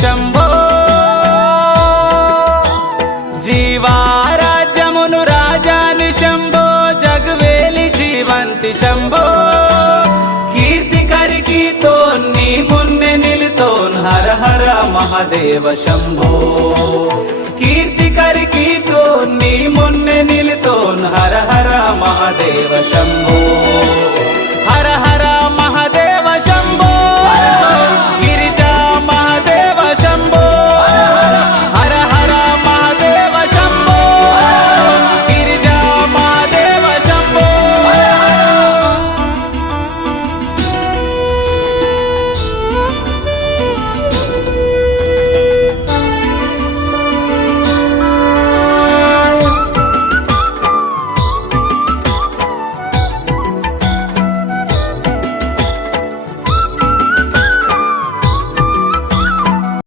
శంభో జీవారాజ్యమును రాజాని శంభో జగవేలి జీవంతి శంభో కీర్తి కరికి తోన్ని మున్నె నిలుతోన్ హర హర మహాదేవ శంభో కీర్తి కరికి తోన్ని మున్నె నిలుతోన్ హర హర మహాదేవ శంభో హర